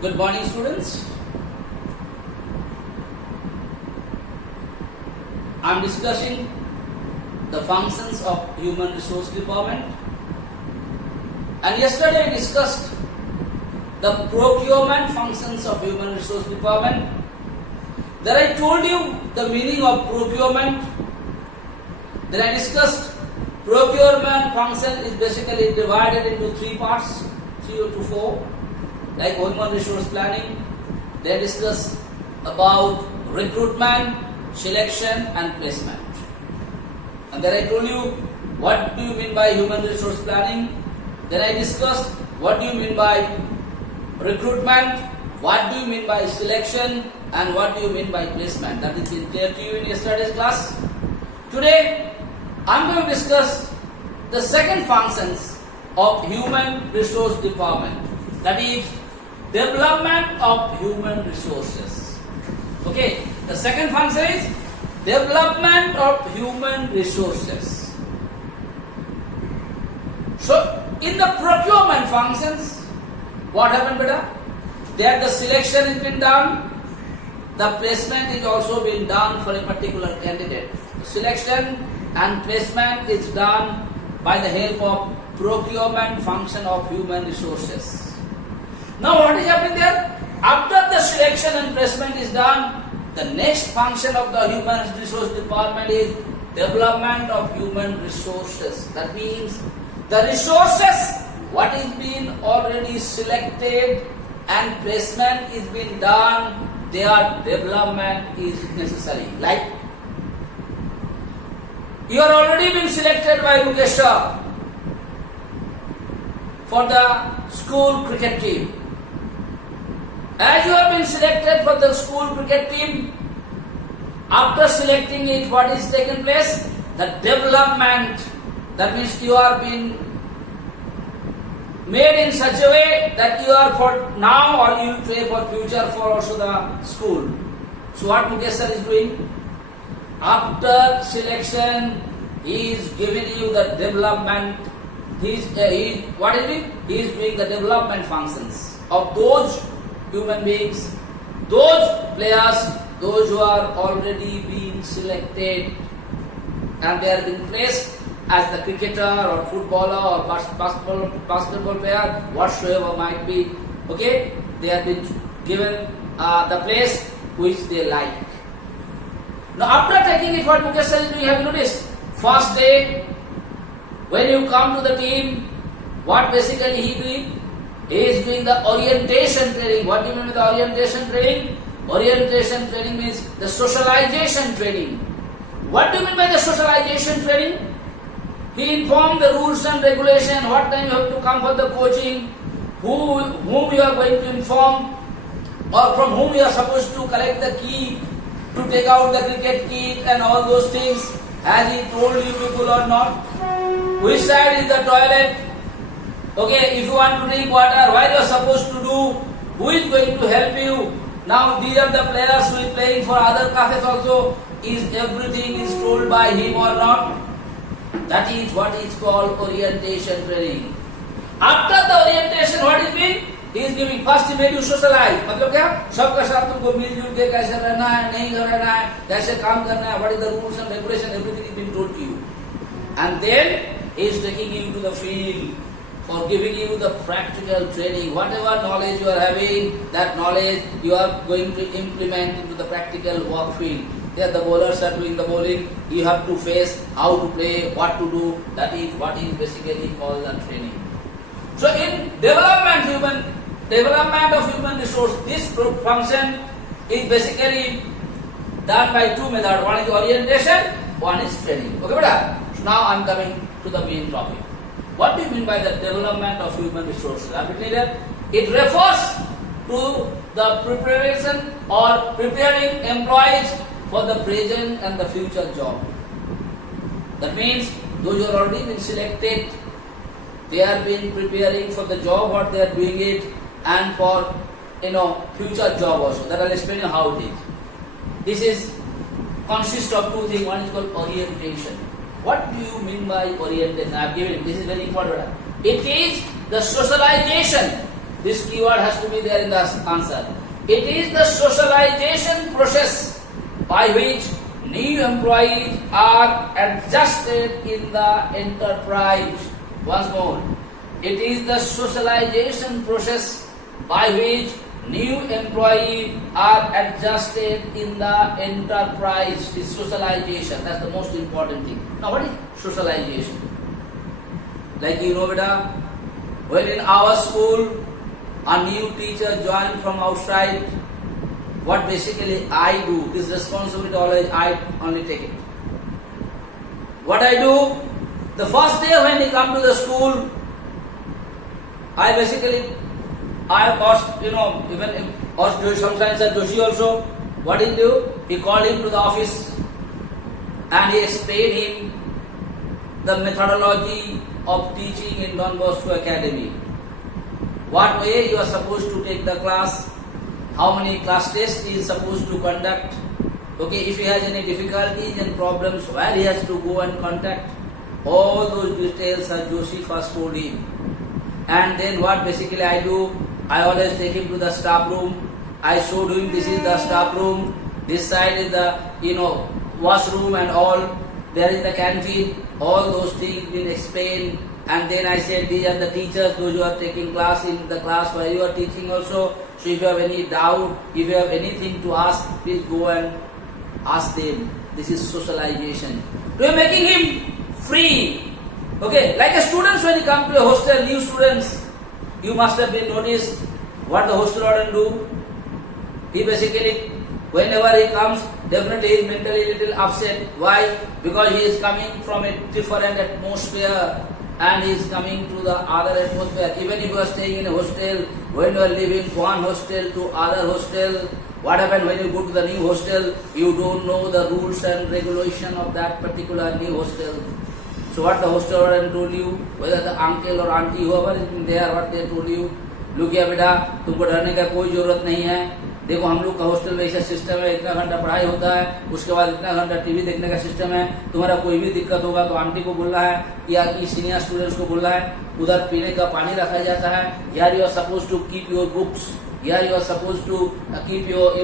Good morning, students. I am discussing the functions of human resource department, and yesterday I discussed the procurement functions of human resource department. Then I told you the meaning of procurement. Then I discussed procurement function is basically divided into three parts, 3 to 4, like human resource planning. They discuss about recruitment, selection and placement. And then I told you what do you mean by human resource planning. Then I discussed what do you mean by recruitment, what do you mean by selection and what do you mean by placement. That is clear to you in yesterday's class. Today I am going to discuss the second functions of human resource department, that is development of human resources. Okay, the second function is development of human resources. So in the procurement functions, what happened, beta? There the selection has been done, the placement is also been done for a particular candidate. Selection and placement is done by the help of procurement function of human resources. Now what is happening there? After the selection and placement is done, the next function of the human resource department is development of human resources. That means the resources what is being already selected and placement is being done, their development is necessary. Like you are already been selected by Mukesh Shah for the school cricket team. As you have been selected for the school cricket team, after selecting it, what is taken place? The development. That means you are being made in such a way that you are for now or you will pay for future for also the school. So what Mukesh sir is doing? After selection, he is giving you the development. What is it? He is doing the development functions of those human beings, those players, those who are already being selected and they are being placed as the cricketer or footballer or basketball player, whatsoever might be. Okay, they have been given the place which they like. Now after taking it, what Mukesh sir is doing, have you noticed? First day, when you come to the team, what basically he doing? He is doing the orientation training. What do you mean with the orientation training? Orientation training means the socialization training. What do you mean by the socialization training? He informed the rules and regulation, what time you have to come for the coaching, whom you are going to inform, or from whom you are supposed to collect the key to take out the cricket kit and all those things. Has he told you people or not? Which side is the toilet? Okay, if you want to drink water, what you are supposed to do? Who is going to help you? Now these are the players who is playing for other classes also. Is everything is told by him or not? That is what is called orientation training. After the orientation, what is being? He is giving first he made you socialize. मतलब क्या? सबका साथ तुमको मिलजुल के कैसे रहना है, नहीं रहना है, कैसे काम करना है, what is the rules and regulation, everything is being told to you. And then he is taking you to the field for giving you the practical training. Whatever knowledge you are having, that knowledge you are going to implement into the practical work field. There the bowlers are doing the bowling, you have to face how to play, what to do. That is what is basically called the training. So in development of human resource, this function is basically done by two methods. One is orientation, one is training. Okay, beta? So now I am coming to the main topic. What do you mean by the development of human resources? It refers to the preparation or preparing employees for the present and the future job. That means those who are already been selected, they are been preparing for the job what they are doing it and for future job also. That I will explain you how it is. This is consists of two things. One is called orientation. What do you mean by orientation? I have given it. This is very important. It is the socialization This keyword has to be there in the answer. It is the socialization process by which new employees are adjusted in the enterprise. Once more. It is the socialization process by which new employees are adjusted in the enterprise. This socialization, that's the most important thing. Now what is socialization? Like you know, beta, when in our school a new teacher joined from outside, what basically I do, this responsibility always I only take it. What I do, the first day when he come to the school, I asked, even asked sometimes at Joshi also, what he do? He called him to the office and he explained him the methodology of teaching in Don Bosco Academy. What way you are supposed to take the class, how many class tests he is supposed to conduct. Okay, if he has any difficulties and problems, where he has to go and contact. All those details are Joshi first told him. And then what basically I do, I always take him to the staff room. I showed him this is the staff room, this side is the washroom and all. There is the canteen. All those things been explained. And then I said these are the teachers, those who are taking class in the class where you are teaching also. So if you have any doubt, if you have anything to ask, please go and ask them. This is socialization. We are making him free. Okay, like a students when you come to a hostel, new students, you must have been noticed what the hostel warden do. He basically, whenever he comes, definitely he is mentally a little upset. Why? Because he is coming from a different atmosphere and he is coming to the other atmosphere. Even if you are staying in a hostel, when you are leaving one hostel to other hostel, what happens when you go to the new hostel? You don't know the rules and regulation of that particular new hostel. So what the hostel warden told you, whether the uncle or auntie, whoever is there, what they told you, look here बेटा, तुमको डरने का कोई जरूरत नहीं है. देखो हम लोग का हॉस्टल में ऐसा सिस्टम है, इतना घंटा पढ़ाई होता है, उसके बाद इतना घंटा टीवी देखने का सिस्टम है. तुम्हारा कोई भी दिक्कत होगा तो आंटी को बोलना है या कि सीनियर स्टूडेंट्स को बोलना है. उधर पीने का पानी रखा जाता है. Here you are supposed to keep your books. Here you are supposed to keep your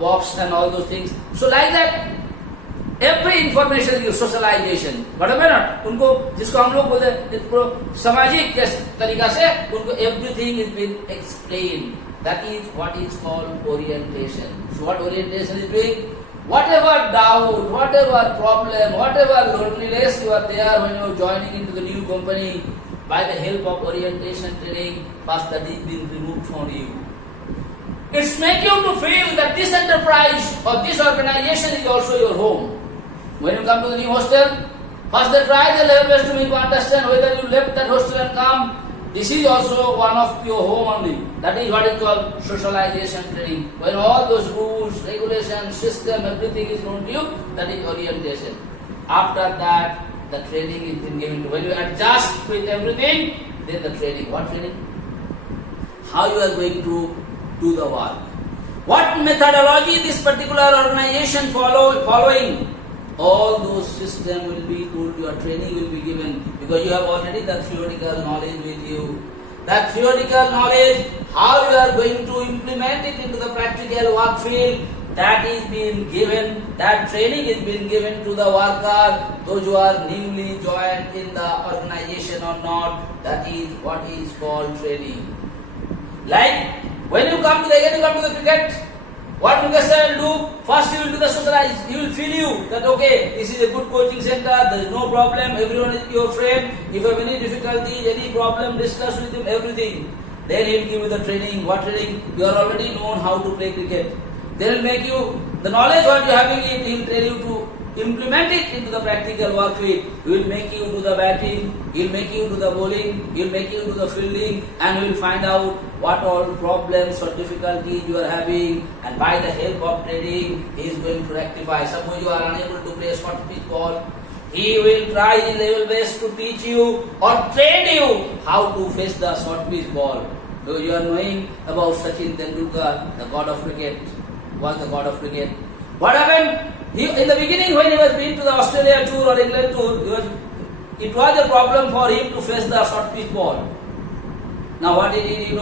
box and all those things. So like that. Every information is socialization. बराबर ना? उनको जिसको हम लोग बोलते हैं सामाजिक तरीका से उनको everything is been explained. That is what is called orientation. So what orientation is doing? Whatever doubt, whatever problem, whatever loneliness you are there when you are joining into the new company, by the help of orientation training, first that is being removed from you. It's make you to feel that this enterprise or this organization is also your home. When you come to the new hostel, first they try their level best to make you understand whether you left that hostel and come. This is also one of your home only. That is what is called socialization training. When all those rules, regulations, system, everything is known to you, that is orientation. After that, the training is been given to you. When you adjust with everything, then the training. What training? How you are going to do the work. What methodology this particular organization following? All those systems will be told, your training will be given because you have already that theoretical knowledge with you. That theoretical knowledge, how you are going to implement it into the practical work field, that is being given, that training is being given to the worker, those who are newly joined in the organization or not, that is what is called training. Like when you come to the cricket, what Mukesh will do? First, he will do the socialize. He will feel you that okay, this is a good coaching center. There is no problem. Everyone is your friend. If you have any difficulty, any problem, discuss with him everything. Then he will give you the training. What training? You are already known how to play cricket. They will make you the knowledge what you are having. He will tell you to implement it into the practical work field. He will make you do the batting. He will make you do the bowling. He will make you do the fielding, and he will find out what all problems or difficulties you are having, and by the help of training, he is going to rectify. Suppose you are unable to play short pitch ball, he will try his level best to teach you or train you how to face the short pitch ball. Because you are knowing about Sachin Tendulkar, the god of cricket, was the god of cricket. What happened? In the beginning, when he was been to the Australia tour or England tour, it was a problem for him to face the short pitch ball. Now what he did, he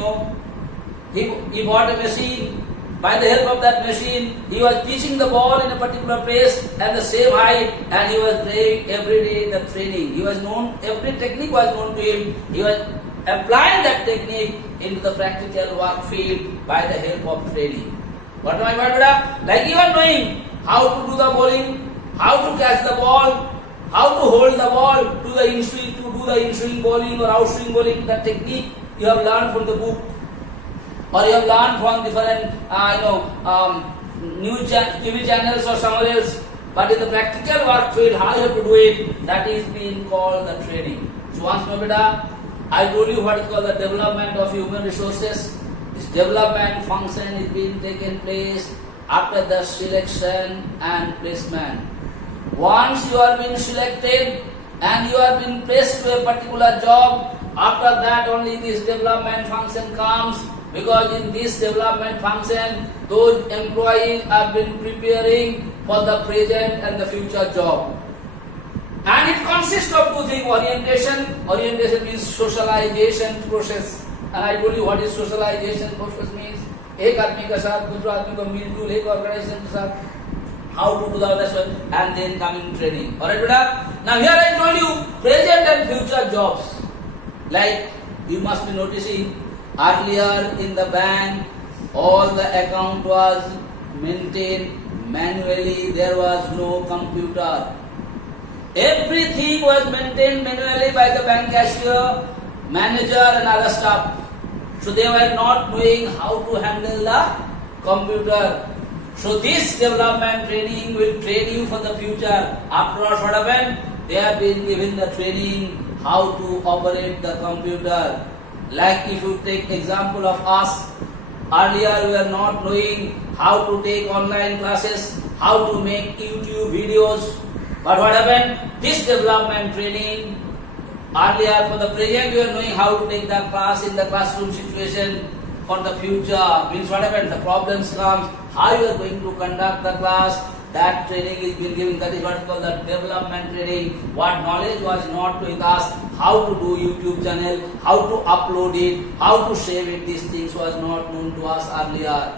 bought a machine. By the help of that machine, he was pitching the ball in a particular place at the same height, and he was playing every day the training. He was known, every technique was known to him. He was applying that technique into the practical work field by the help of training. What am I going to do? Like you are knowing how to do the bowling, how to catch the ball, how to hold the ball, to do the in-swing bowling or out-swing bowling, the technique you have learned from the book, or you have learned from different news TV channels or somewhere else. But in the practical work field, how you have to do it, that is being called the training. So once more, beta, I told you what is called the development of human resources. This development function is being taken place after the selection and placement. Once you are being selected and you are being placed to a particular job, after that only this development function comes, because in this development function, those employees have been preparing for the present and the future job. And it consists of two things: orientation. Orientation means socialization process. And I told you what is socialization process means. एक आदमी के साथ दूसरा आदमी को मिलजुल एक organisation के साथ how to do the other one, and then coming training. Alright, beta? Now here I told you present and future jobs. Like you must be noticing, earlier in the bank, all the account was maintained manually. There was no computer. Everything was maintained manually by the bank cashier, manager and other staff. So they were not knowing how to handle the computer. So this development training will train you for the future. Afterwards, what happened? They have been given the training how to operate the computer. Like if you take example of us, earlier we were not knowing how to take online classes, how to make YouTube videos. But what happened? This development training, earlier for the present you are knowing how to take the class in the classroom situation. For the future means what happened? The problems come, how you are going to conduct the class. That training is being given. That is what is called the development training. What knowledge was not with us, how to do YouTube channel, how to upload it, how to save it. These things was not known to us earlier.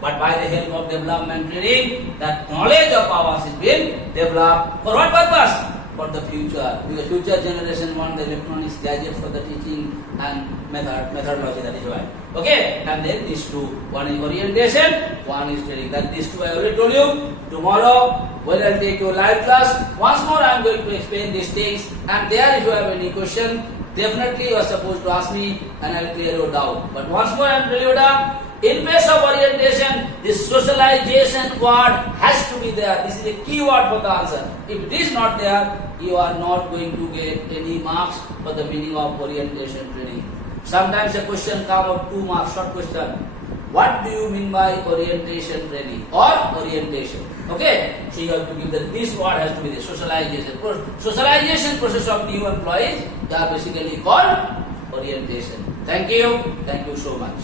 But by the help of development training, that knowledge of ours is being developed. For what purpose? For the future. Because future generation want the electronics gadgets for the teaching and methodology, that is why. Okay, and then these two. One is orientation, one is training. That these two I already told you. Tomorrow, when I will take your live class, once more I am going to explain these things. And there if you have any question, definitely you are supposed to ask me and I will clear your doubt. But once more I am telling you that in place of orientation, this socialization word has to be there. This is a key word for the answer. If it is not there, you are not going to get any marks for the meaning of orientation training. Sometimes a question comes of 2 marks, short question. What do you mean by orientation training or orientation? Okay, so you have to give this word has to be the socialization. Socialization process of new employees, they are basically called orientation. Thank you so much.